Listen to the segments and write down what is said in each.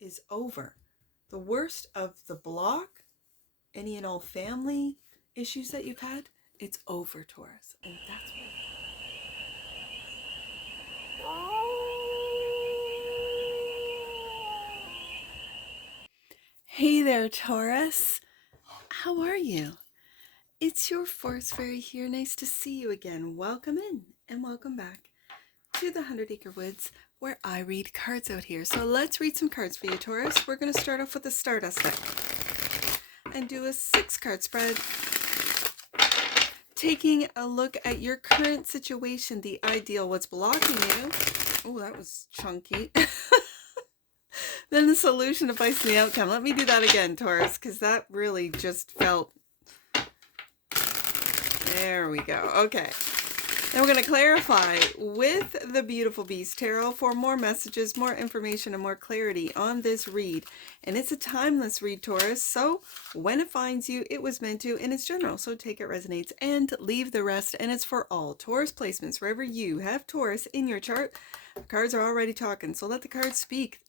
is over. The worst of the block, any and all family issues that you've had, it's over, Taurus. And that's what... Hey there, Taurus. How are you? It's your Forest Fairy here. Nice to see you again. Welcome in and welcome back to the 100 Acre Woods, where I read cards out here. So let's read some cards for you, Taurus. We're going to start off with the Stardust deck and do a 6-card spread, taking a look at your current situation, the ideal, what's blocking you. Oh, that was chunky. Then the solution, advice, and the outcome. Let me do that again, Taurus, because that really just felt... There we go. Okay. Now we're going to clarify with the Beautiful Beast Tarot for more messages, more information, and more clarity on this read. And it's a timeless read, Taurus. So when it finds you, it was meant to, and it's general. So take it resonates and leave the rest. And it's for all Taurus placements. Wherever you have Taurus in your chart, the cards are already talking. So let the cards speak.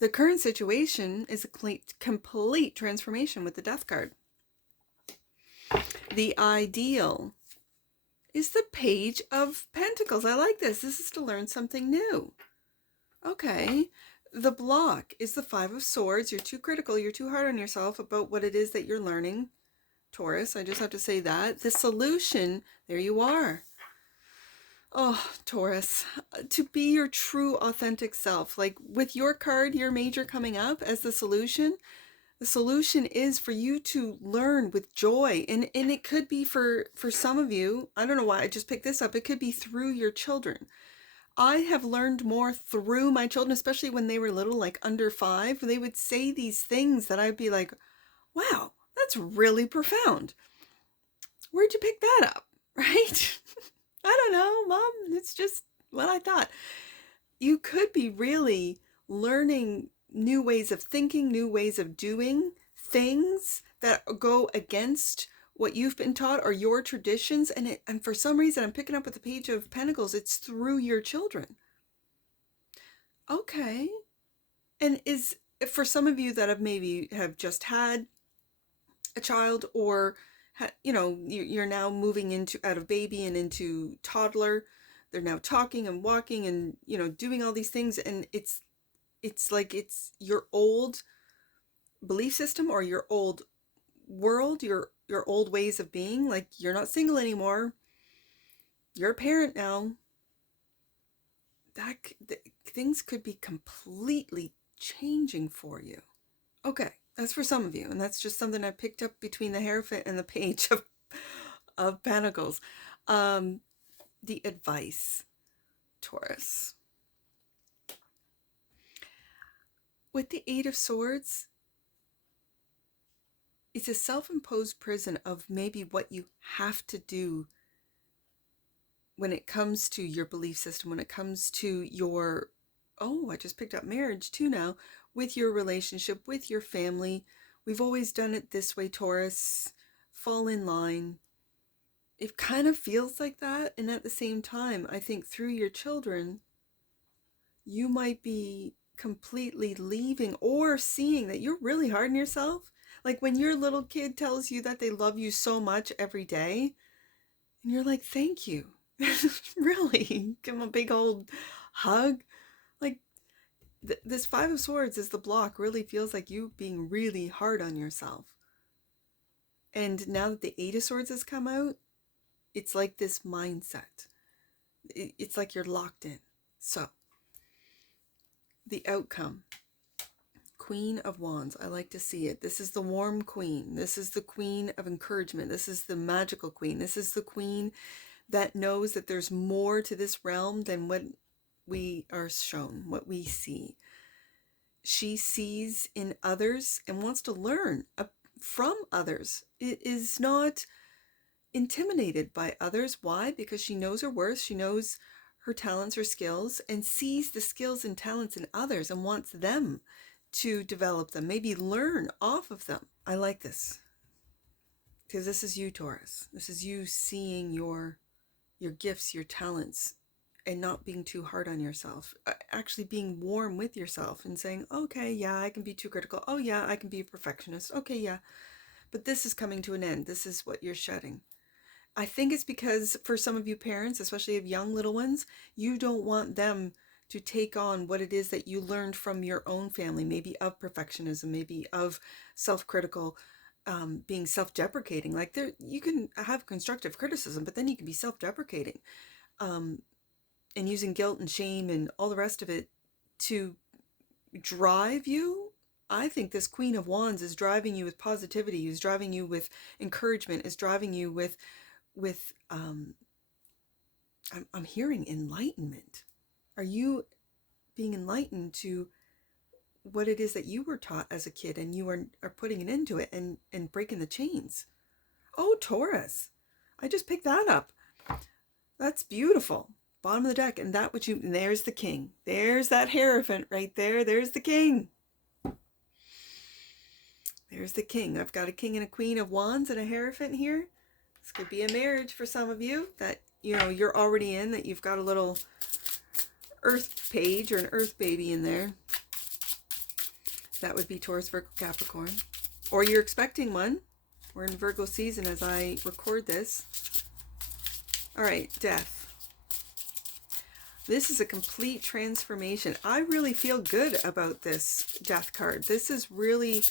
The current situation is a complete transformation with the Death card. The ideal is the Page of Pentacles. I like this. This is to learn something new. Okay. The block is the Five of Swords. You're too critical. You're too hard on yourself about what it is that you're learning, Taurus. I just have to say that. The solution, there you are. Oh, Taurus, to be your true authentic self. Like with your card, your major coming up as the solution is for you to learn with joy. And it could be for some of you, I don't know why I just picked this up. It could be through your children. I have learned more through my children, especially when they were little, like under 5. They would say these things that I'd be like, wow, that's really profound. Where'd you pick that up? Right? I don't know, Mom. It's just what I thought. You could be really learning new ways of thinking, new ways of doing things that go against what you've been taught or your traditions. And for some reason, I'm picking up with the Page of Pentacles. It's through your children. Okay. And is for some of you that have just had a child, or you're now moving out of baby and into toddler. They're now talking and walking and, doing all these things. And it's like it's your old belief system or your old world, your old ways of being. Like you're not single anymore. You're a parent now. Things could be completely changing for you. Okay. That's for some of you, and that's just something I picked up between the Hierophant and the Page of Pentacles. The advice, Taurus. With the 8 of Swords, it's a self-imposed prison of maybe what you have to do when it comes to your belief system, when it comes to your, I just picked up marriage too now, with your relationship, with your family. We've always done it this way, Taurus. Fall in line. It kind of feels like that. And at the same time, I think through your children, you might be completely leaving or seeing that you're really hard on yourself. Like when your little kid tells you that they love you so much every day, and you're like, thank you. Really? Give them a big old hug. Like, this 5 of Swords is the block. Really feels like you being really hard on yourself. And now that the 8 of Swords has come out, it's like this mindset. It's like you're locked in. So, the outcome. Queen of Wands. I like to see it. This is the warm queen. This is the queen of encouragement. This is the magical queen. This is the queen that knows that there's more to this realm than what we are shown, what we see. She sees in others and wants to learn from others. It is not intimidated by others. Why? Because she knows her worth. She knows her talents, her skills, and sees the skills and talents in others and wants them to develop them, maybe learn off of them. I like this because this is you, Taurus. This is you seeing your gifts, your talents, and not being too hard on yourself, actually being warm with yourself and saying, okay, yeah, I can be too critical. Oh yeah, I can be a perfectionist. Okay, yeah, but this is coming to an end. This is what you're shedding. I think it's because for some of you parents, especially of young little ones, you don't want them to take on what it is that you learned from your own family, maybe of perfectionism, maybe of self-critical, being self-deprecating. Like there, you can have constructive criticism, but then you can be self-deprecating, um, and using guilt and shame and all the rest of it to drive you. I think this Queen of Wands is driving you with positivity, is driving you with encouragement, is driving you with I'm hearing enlightenment. Are you being enlightened to what it is that you were taught as a kid, and you are putting an end to it and breaking the chains? Oh, Taurus. I just picked that up. That's beautiful. Bottom of the deck, and and there's the king. There's that Hierophant right there. There's the king. There's the king. I've got a king and a queen of wands and a Hierophant here. This could be a marriage for some of you that, you know, you're already in, that you've got a little earth page or an earth baby in there. That would be Taurus, Virgo, Capricorn. Or you're expecting one. We're in Virgo season as I record this. All right, death. This is a complete transformation. I really feel good about this death card. This is really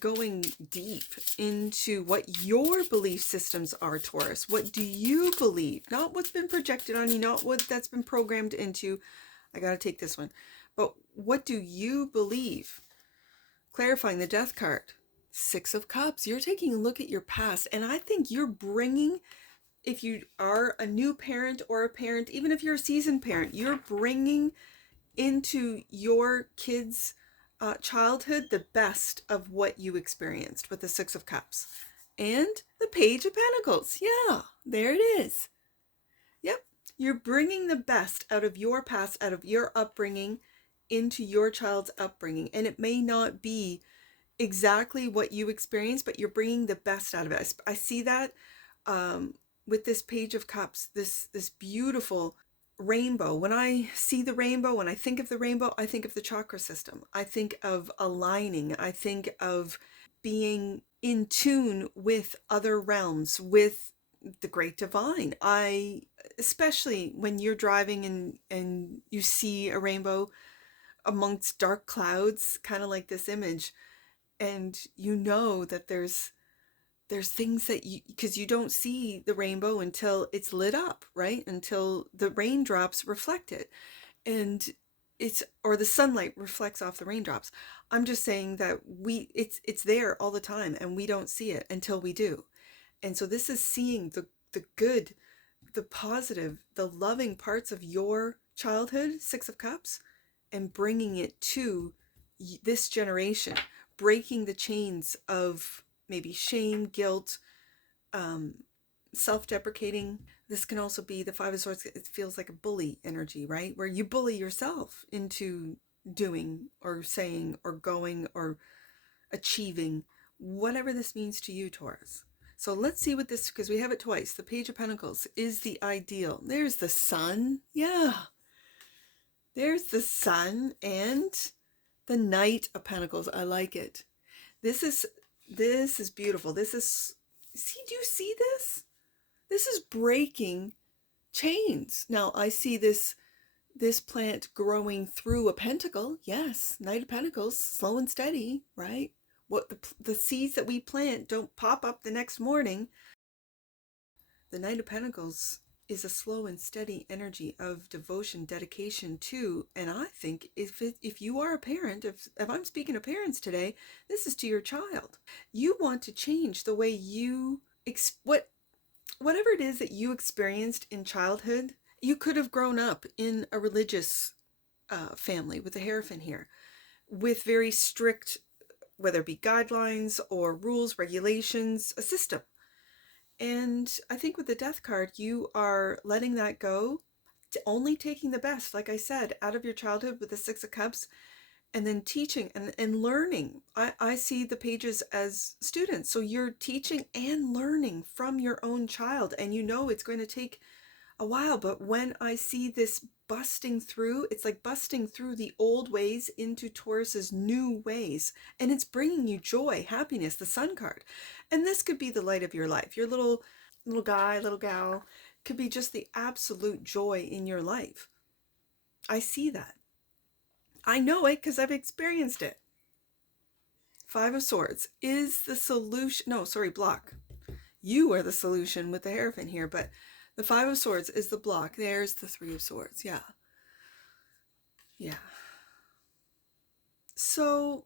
going deep into what your belief systems are, Taurus. What do you believe? Not what's been projected on you, not what that's been programmed into. I got to take this one. But what do you believe? Clarifying the death card. Six of Cups. You're taking a look at your past, and I think you're bringing, if you are a new parent or a parent, even if you're a seasoned parent, you're bringing into your kids' childhood the best of what you experienced with the Six of Cups. And the Page of Pentacles. Yeah, there it is. Yep, you're bringing the best out of your past, out of your upbringing, into your child's upbringing. And it may not be exactly what you experienced, but you're bringing the best out of it. I see that with this Page of Cups, this beautiful rainbow. When I see the rainbow, when I think of the rainbow, I think of the chakra system. I think of aligning. I think of being in tune with other realms, with the great divine. Especially when you're driving and you see a rainbow amongst dark clouds, kind of like this image, and you know that there's things that you, because you don't see the rainbow until it's lit up, right? Until the raindrops reflect it, and or the sunlight reflects off the raindrops. I'm just saying that it's there all the time, and we don't see it until we do. And so this is seeing the good, the positive, the loving parts of your childhood, Six of Cups, and bringing it to this generation, breaking the chains of maybe shame, guilt, self-deprecating. This can also be the Five of Swords. It feels like a bully energy, right? Where you bully yourself into doing or saying or going or achieving whatever this means to you, Taurus. So let's see what this, because we have it twice. The Page of Pentacles is the ideal. There's the Sun. Yeah. There's the Sun and the Knight of Pentacles. I like it. This is beautiful. This is, do you see this? This is breaking chains. Now I see this plant growing through a pentacle. Yes, Knight of Pentacles, slow and steady, right? What the seeds that we plant don't pop up the next morning. The Knight of Pentacles is a slow and steady energy of devotion, dedication to, and I think if you are a parent, if I'm speaking to parents today, this is to your child. You want to change the way you, whatever it is that you experienced in childhood. You could have grown up in a religious family with a Hierophant here, with very strict, whether it be guidelines or rules, regulations, a system. And I think with the Death card, you are letting that go, to only taking the best, like I said, out of your childhood with the Six of Cups, and then teaching and learning. I see the pages as students. So you're teaching and learning from your own child, and you know it's going to take a while, but when I see this busting through, it's like busting through the old ways into Taurus's new ways, and it's bringing you joy, happiness, the Sun card. And this could be the light of your life. Your little guy, little gal could be just the absolute joy in your life. I see that. I know it because I've experienced it. Five of Swords is the solution. No, sorry, block. You are the solution with the Hierophant here, but the Five of Swords is the block. There's the Three of Swords. Yeah. Yeah. So,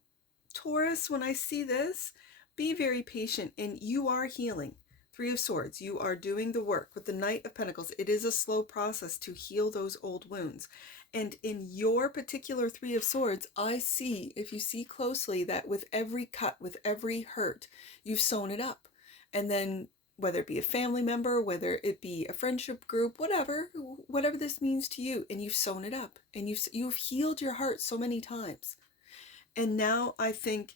Taurus, when I see this, be very patient, and you are healing. Three of Swords, you are doing the work. With the Knight of Pentacles, it is a slow process to heal those old wounds. And in your particular Three of Swords, I see, if you see closely, that with every cut, with every hurt, you've sewn it up. And then whether it be a family member, whether it be a friendship group, whatever this means to you, and you've sewn it up, and you've healed your heart so many times. And now I think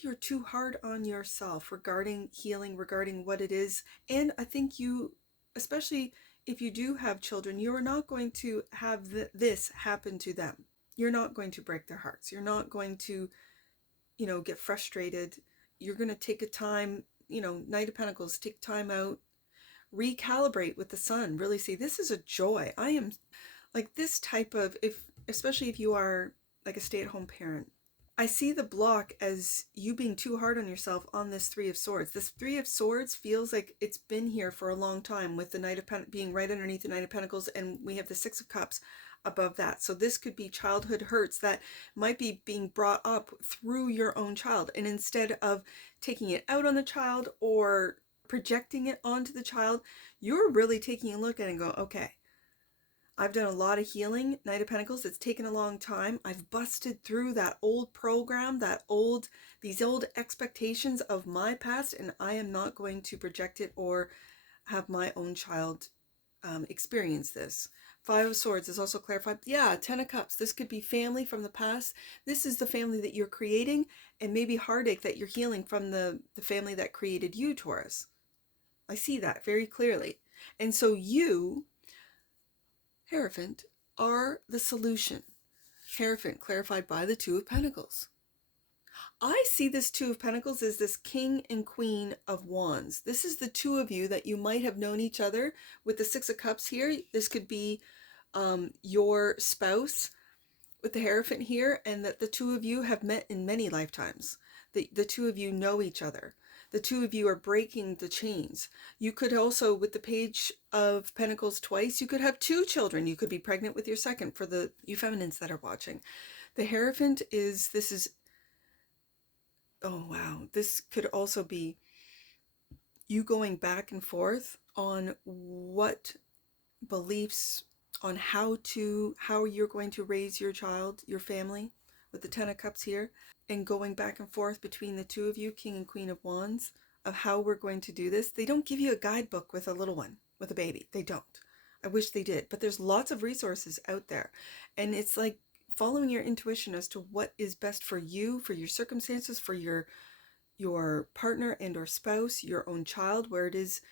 you're too hard on yourself regarding healing, regarding what it is. And I think you, especially if you do have children, you're not going to have this happen to them. You're not going to break their hearts. You're not going to, get frustrated. You're going to take a time, Knight of Pentacles, take time out, recalibrate with the Sun, really say, this is a joy. I am like this type of, especially if you are like a stay-at-home parent, I see the block as you being too hard on yourself on this Three of Swords. This Three of Swords feels like it's been here for a long time, with the Knight of Pentacles being right underneath the Knight of Pentacles, and we have the Six of Cups above that. So this could be childhood hurts that might be being brought up through your own child. And instead of taking it out on the child or projecting it onto the child, you're really taking a look at it and go, okay, I've done a lot of healing, Knight of Pentacles. It's taken a long time. I've busted through that old program, these old expectations of my past, and I am not going to project it or have my own child experience this. Five of Swords is also clarified. Yeah, Ten of Cups. This could be family from the past. This is the family that you're creating, and maybe heartache that you're healing from the family that created you, Taurus. I see that very clearly. And so you, Hierophant, are the solution. Hierophant clarified by the Two of Pentacles. I see this Two of Pentacles as this King and Queen of Wands. This is the two of you that you might have known each other. With the Six of Cups here, this could be your spouse with the Hierophant here, and that the two of you have met in many lifetimes. The two of you know each other. The two of you are breaking the chains. You could also, with the Page of Pentacles twice, you could have two children. You could be pregnant with your second, for the you feminines that are watching. The Hierophant oh wow, this could also be you going back and forth on what beliefs, on how you're going to raise your child, your family, with the Ten of Cups here, and going back and forth between the two of you, King and Queen of Wands, of how we're going to do this. They don't give you a guidebook with a little one, with a baby. They don't. I wish they did, but there's lots of resources out there, and it's like following your intuition as to what is best for you, for your circumstances, for your partner and or spouse, your own child, where it is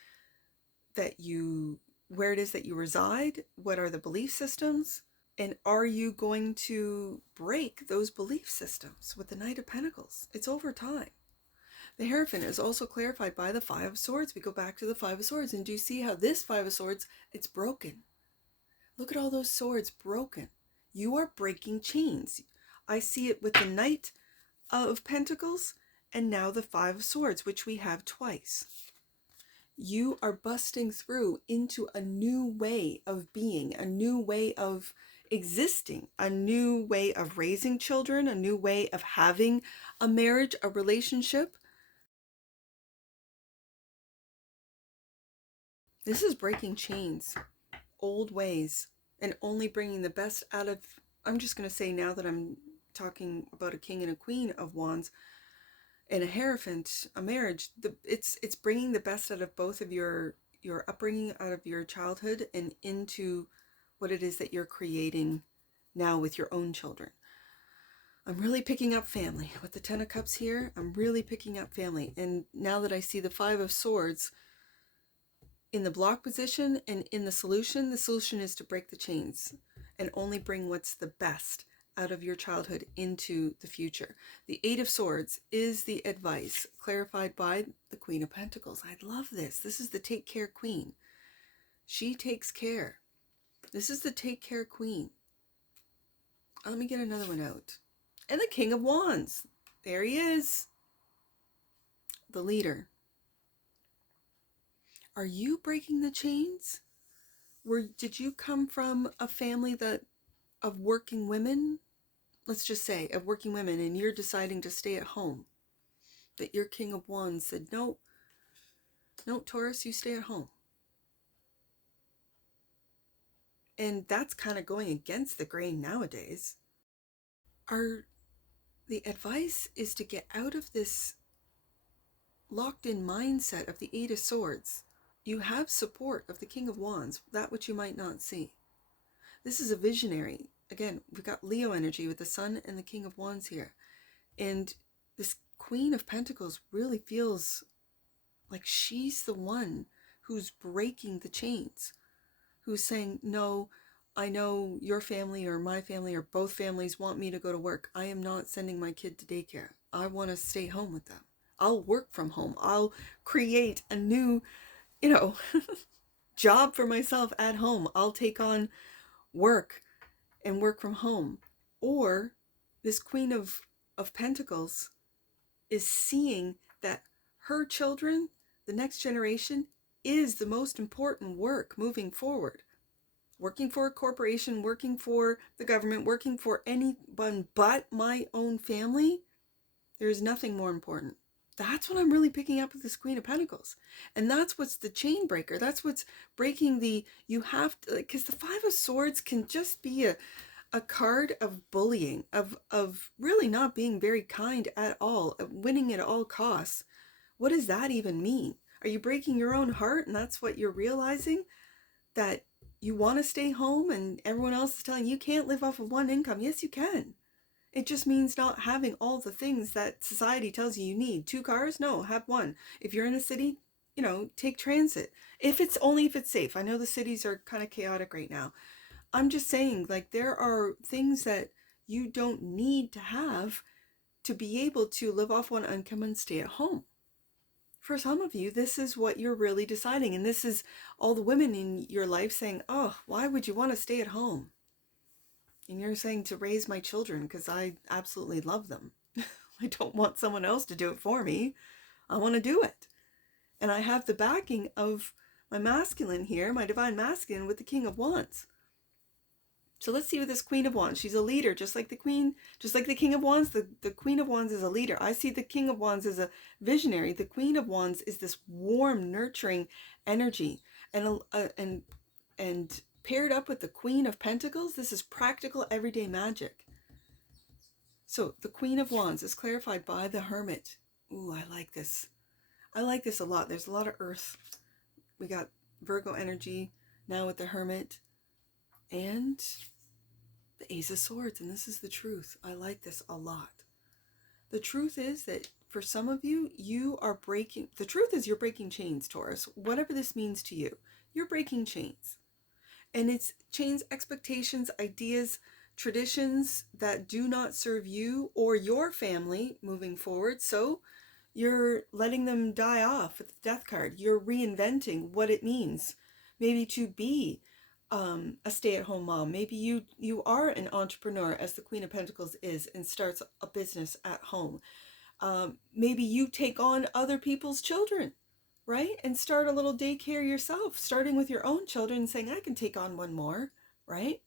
that you reside, what are the belief systems, and are you going to break those belief systems with the Knight of Pentacles? It's over time. The Hierophant is also clarified by the Five of Swords. We go back to the Five of Swords, and do you see how this Five of Swords, it's broken? Look at all those swords broken. You are breaking chains. I see it with the Knight of Pentacles, and now the Five of Swords, which we have twice. You are busting through into a new way of being, a new way of existing, a new way of raising children, a new way of having a marriage, a relationship. This is breaking chains, old ways, and only bringing the best out of, I'm just going to say, now that I'm talking about a King and a Queen of Wands and a Hierophant, a marriage, it's bringing the best out of both of your upbringing, out of your childhood, and into what it is that you're creating now with your own children. I'm really picking up family. With the Ten of Cups here, I'm really picking up family. And now that I see the Five of Swords in the block position and in the solution is to break the chains and only bring what's the best out of your childhood into the future. The Eight of Swords is the advice clarified by the Queen of Pentacles. I love this. This is the take care queen. She takes care. This is the take care queen. Let me get another one out. And the King of Wands. There he is. The leader. Are you breaking the chains? Did you come from a family of working women? Let's just say of working women, and you're deciding to stay at home. That your King of Wands said, no, Taurus, you stay at home. And that's kind of going against the grain nowadays. The advice is to get out of this locked in mindset of the Eight of Swords. You have support of the King of Wands, that which you might not see. This is a visionary. Again, we've got Leo energy with the Sun and the King of Wands here. And this Queen of Pentacles really feels like she's the one who's breaking the chains, who's saying, no, I know your family or my family or both families want me to go to work. I am not sending my kid to daycare. I want to stay home with them. I'll work from home. I'll create a new, job for myself at home. I'll take on work and work from home. Or this Queen of Pentacles is seeing that her children, the next generation, is the most important work moving forward. Working for a corporation, working for the government, working for anyone but my own family, there is nothing more important. That's what I'm really picking up with this Queen of Pentacles. And that's what's the chain breaker. That's what's breaking you have to, because the Five of Swords can just be a card of bullying, of really not being very kind at all, of winning at all costs. What does that even mean? Are you breaking your own heart and that's what you're realizing? That you want to stay home and everyone else is telling you can't live off of one income? Yes, you can. It just means not having all the things that society tells you need. 2 cars? No, have 1. If you're in a city, take transit. If it's safe. I know the cities are kind of chaotic right now. I'm just saying, like, there are things that you don't need to have to be able to live off one income and stay at home. For some of you, this is what you're really deciding. And this is all the women in your life saying, oh, why would you want to stay at home? And you're saying to raise my children because I absolutely love them. I don't want someone else to do it for me. I want to do it. And I have the backing of my masculine here, my divine masculine with the King of Wands. So let's see with this Queen of Wands. She's a leader, just like the King of Wands. The Queen of Wands is a leader. I see the King of Wands as a visionary. The Queen of Wands is this warm, nurturing energy. And paired up with the Queen of Pentacles, this is practical everyday magic. So the Queen of Wands is clarified by the Hermit. Ooh, I like this. I like this a lot. There's a lot of earth. We got Virgo energy now with the Hermit and the Ace of Swords. And this is the truth. I like this a lot. The truth is that for some of you, you're breaking chains, Taurus. Whatever this means to you, you're breaking chains. And it's chains, expectations, ideas, traditions that do not serve you or your family moving forward. So you're letting them die off with the Death card. You're reinventing what it means maybe to be a stay-at-home mom. Maybe you are an entrepreneur, as the Queen of Pentacles is, and starts a business at home. Maybe you take on other people's children, right? And start a little daycare yourself, starting with your own children and saying, I can take on one more, right?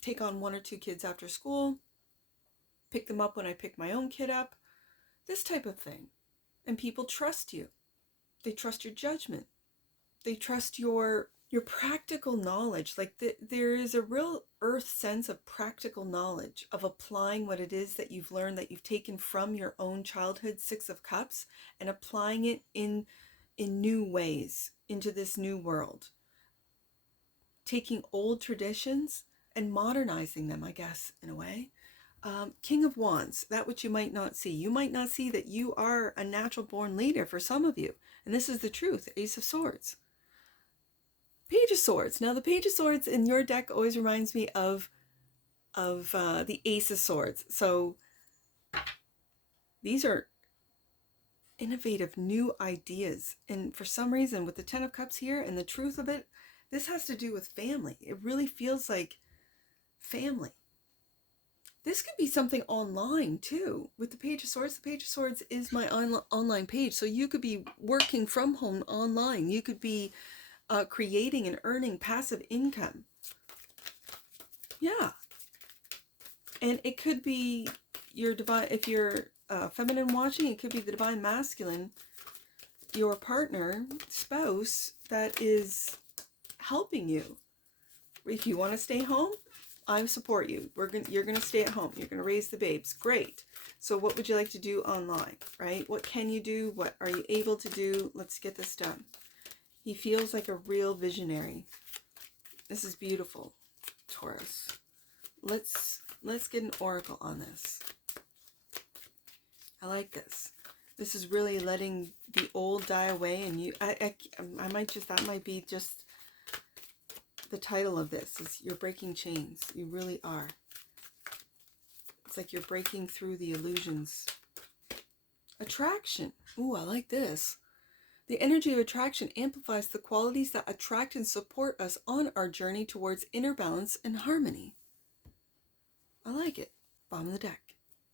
Take on 1 or 2 kids after school, pick them up when I pick my own kid up, this type of thing. And people trust you. They trust your judgment. They trust your practical knowledge. Like there is a real earth sense of practical knowledge, of applying what it is that you've learned, that you've taken from your own childhood, 6 of Cups, and applying it in new ways into this new world. Taking old traditions and modernizing them, I guess, in a way. King of Wands, that which you might not see. You might not see that you are a natural born leader for some of you. And this is the truth, Ace of Swords. Page of Swords. Now the Page of Swords in your deck always reminds me of the Ace of Swords. So these are innovative new ideas, and for some reason with the Ten of Cups here and the truth of it, this has to do with family. It really feels like family. This could be something online too. With the Page of Swords, the Page of Swords is my online page, so you could be working from home online. You could be creating and earning passive income. Yeah. And it could be your divine, if you're feminine watching, it could be the divine masculine, your partner, spouse, that is helping you. If you want to stay home, I support you. You're gonna stay at home. You're gonna raise the babes. Great. So what would you like to do online, right? What can you do? What are you able to do? Let's get this done. He feels like a real visionary. This is beautiful, Taurus. Let's get an oracle on this. I like this. This is really letting the old die away, and I might just, that might be just the title of this, is you're breaking chains. You really are. It's like you're breaking through the illusions. Attraction. Ooh, I like this. The energy of attraction amplifies the qualities that attract and support us on our journey towards inner balance and harmony. I like it. Bottom of the deck.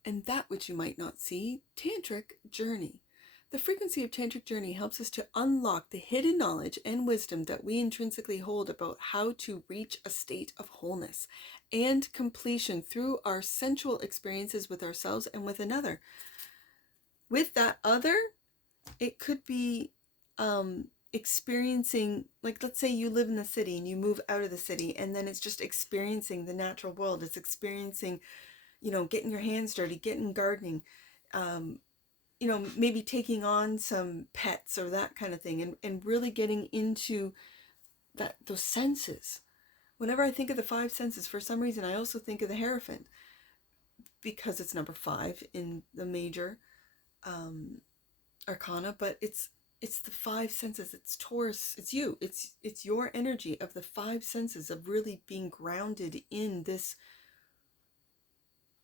And that which you might not see, tantric journey. The frequency of tantric journey helps us to unlock the hidden knowledge and wisdom that we intrinsically hold about how to reach a state of wholeness and completion through our sensual experiences with ourselves and with another. With that other, it could be experiencing, like, let's say you live in the city and you move out of the city, and then it's just experiencing the natural world. It's experiencing, you know, getting your hands dirty, getting gardening, you know, maybe taking on some pets or that kind of thing, and really getting into those senses. Whenever I think of the five senses, for some reason, I also think of the Hierophant, because it's number 5 in the major arcana, but it's the five senses. It's Taurus. It's you. It's your energy of the five senses, of really being grounded in this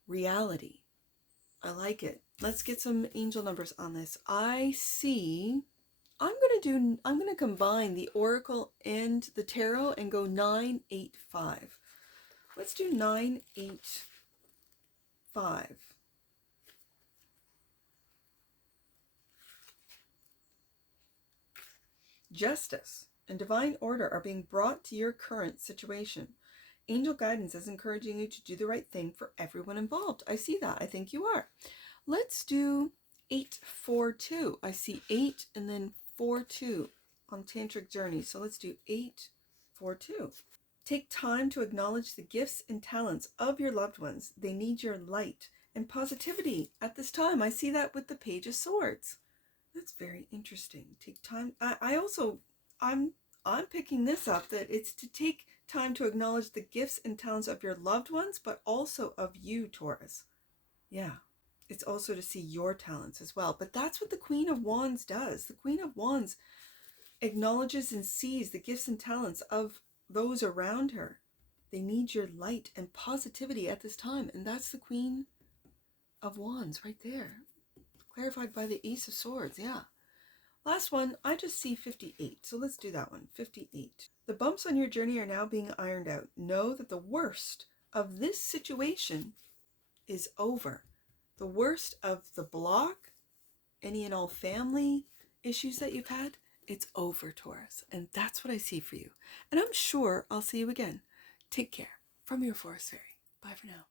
reality. I like it. Let's get some angel numbers on this. I see, I'm going to combine the oracle and the tarot and go 985. Let's do 985. Justice and divine order are being brought to your current situation. Angel guidance is encouraging you to do the right thing for everyone involved. I see that. I think you are. Let's do 842. I see 8 and then 42 on Tantric Journey. So let's do 842. Take time to acknowledge the gifts and talents of your loved ones. They need your light and positivity at this time. I see that with the Page of Swords. That's very interesting. Take time. I'm picking this up, that it's to take time to acknowledge the gifts and talents of your loved ones, but also of you, Taurus. Yeah. It's also to see your talents as well. But that's what the Queen of Wands does. The Queen of Wands acknowledges and sees the gifts and talents of those around her. They need your light and positivity at this time. And that's the Queen of Wands right there. Clarified by the Ace of Swords. Yeah. Last one, I just see 58. So let's do that one. 58. The bumps on your journey are now being ironed out. Know that the worst of this situation is over. The worst of the block, any and all family issues that you've had, it's over, Taurus. And that's what I see for you. And I'm sure I'll see you again. Take care. From your Forest Fairy. Bye for now.